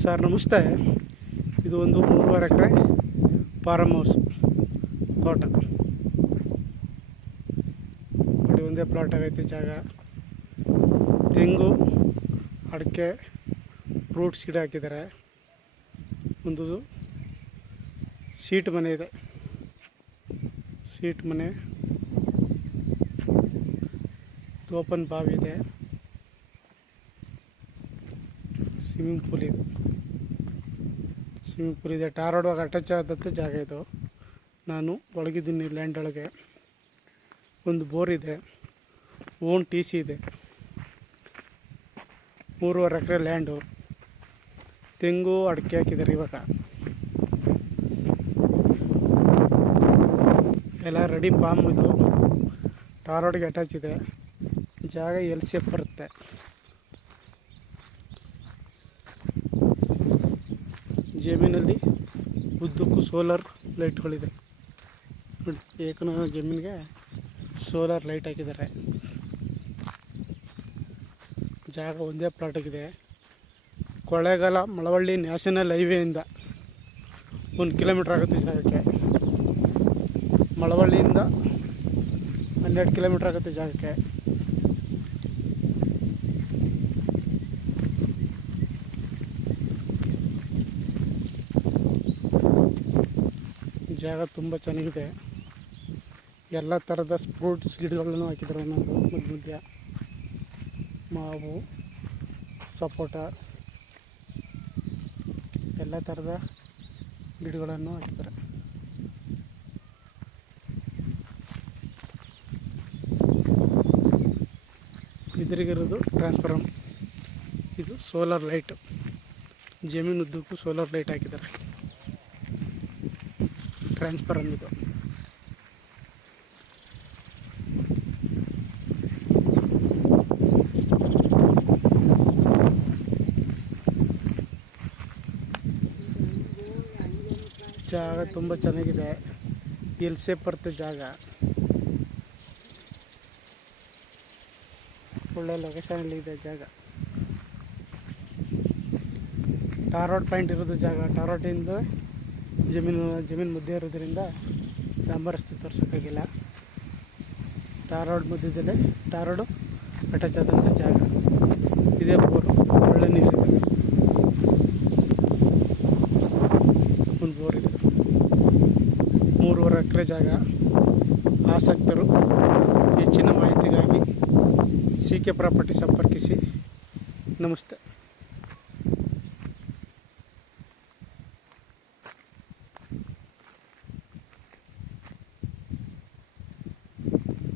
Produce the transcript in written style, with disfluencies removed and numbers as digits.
Sir ನಮಸ್ತೆ. ಇದು ಒಂದು 3.5 ಎಕರೆ ಫಾರಮ್ ಹೌಸ್ ತೋಟ. ನೋಡಿ, ಒಂದೇ ಪ್ಲಾಟ್ ಆಗೈತೆ ಜಾಗ. ತೆಂಗು, ಅಡಿಕೆ, ಫ್ರೂಟ್ಸ್ ಗಿಡ ಹಾಕಿದ್ದಾರೆ. ಒಂದು ಸೀಟ್ ಮನೆ ಇದೆ. ಸೀಟ್ ಮನೆ, ಓಪನ್ ಬಾವಿ ಇದೆ, ಸ್ವಿಮ್ಮಿಂಗ್ ಪೂಲ್ ಇದೆ. ಟಾರ್ ರೋಡ್ ಅಟ್ಯಾಚ್ ಆದಂಥ ಜಾಗ ಇದು. ನಾನು ಒಳಗಿದ್ದೀನಿ ಲ್ಯಾಂಡ್ ಒಳಗೆ. ಒಂದು ಬೋರ್ ಇದೆ, ಓನ್ TC ಇದೆ. 3.5 ಎಕರೆ ಲ್ಯಾಂಡು. ತೆಂಗು, ಅಡಿಕೆ ಹಾಕಿದ್ದಾರೆ. ಇವಾಗ ಎಲ್ಲ ರೆಡಿ ಫಾರ್ಮ್. ಇದು ಟಾರ್ ರೋಡ್ಗೆ ಅಟ್ಯಾಚ್ ಇದೆ. ಜಾಗ L ಶೇಪ್ ಬರುತ್ತೆ. ಜಮೀನಲ್ಲಿ ಉದ್ದಕ್ಕೂ ಸೋಲಾರ್ ಲೈಟ್ಗಳಿದೆ. ಏಕನ ಜಮೀನಿಗೆ ಸೋಲಾರ್ ಲೈಟ್ ಹಾಕಿದ್ದಾರೆ. ಜಾಗ ಒಂದೇ ಪ್ಲಾಟಾಗಿದೆ. ಕೊಳ್ಳೇಗಾಲ ಮಳವಳ್ಳಿ ನ್ಯಾಷನಲ್ ಹೈವೇಯಿಂದ 1 ಕಿಲೋಮೀಟ್ರ್ ಆಗುತ್ತೆ ಜಾಗಕ್ಕೆ. ಮಳವಳ್ಳಿಯಿಂದ 12 ಕಿಲೋಮೀಟ್ರ್ ಆಗುತ್ತೆ ಜಾಗಕ್ಕೆ. ಜಾಗ ತುಂಬ ಚೆನ್ನಾಗಿದೆ. ಎಲ್ಲ ಥರದ ಫ್ರೂಟ್ಸ್ ಗಿಡಗಳನ್ನು ಹಾಕಿದ್ದಾರೆ. ಒಂದೊಂದು ಮಧ್ಯ ಮಾವು, ಸಪೋಟ, ಎಲ್ಲ ಥರದ ಗಿಡಗಳನ್ನು ಹಾಕಿದ್ದಾರೆ. ಎದುರಿಗಿರೋದು ಟ್ರಾನ್ಸ್ಫಾರ್ಮ್. ಇದು ಸೋಲಾರ್ ಲೈಟು. ಜಮೀನು ಉದ್ದಕ್ಕೂ ಸೋಲಾರ್ ಲೈಟ್ ಹಾಕಿದ್ದಾರೆ. ಟ್ರಾನ್ಸ್ಫಾರ್ಮ್ ಇದು. ಜಾಗ ತುಂಬ ಚೆನ್ನಾಗಿದೆ. L ಶೇಪ್ ಬರುತ್ತೆ ಜಾಗ. ಒಳ್ಳೆ ಲೊಕೇಶನಲ್ಲಿ ಇದೆ ಜಾಗ. ಟಾರ್ ರೋಡ್ ಪಾಯಿಂಟ್ ಇರೋದು ಜಾಗ. ಟಾರ್ ರೋಡಿಂದ ಜಮೀನು ಮಧ್ಯೆ ಇರೋದ್ರಿಂದ ಡಾಂಬರ್ ರಸ್ತೆ ತೋರ್ಸೋಕ್ಕಾಗಿಲ್ಲ. ಟಾರ್ ರೋಡ್ ಮಧ್ಯದಲ್ಲೇ ಟಾರ್ ರೋಡು ಅಟ್ಯಾಚ್ ಆದಂಥ ಜಾಗ. ಇದೇ ಬೋರು, ಒಳ್ಳೆ ನೀರಿದೆ. ಒಂದು ಬೋರ್ ಇದೆ. 3.5 ಎಕರೆ ಜಾಗ. ಆಸಕ್ತರು ಹೆಚ್ಚಿನ ಮಾಹಿತಿಗಾಗಿ CK ಪ್ರಾಪರ್ಟಿ ಸಂಪರ್ಕಿಸಿ.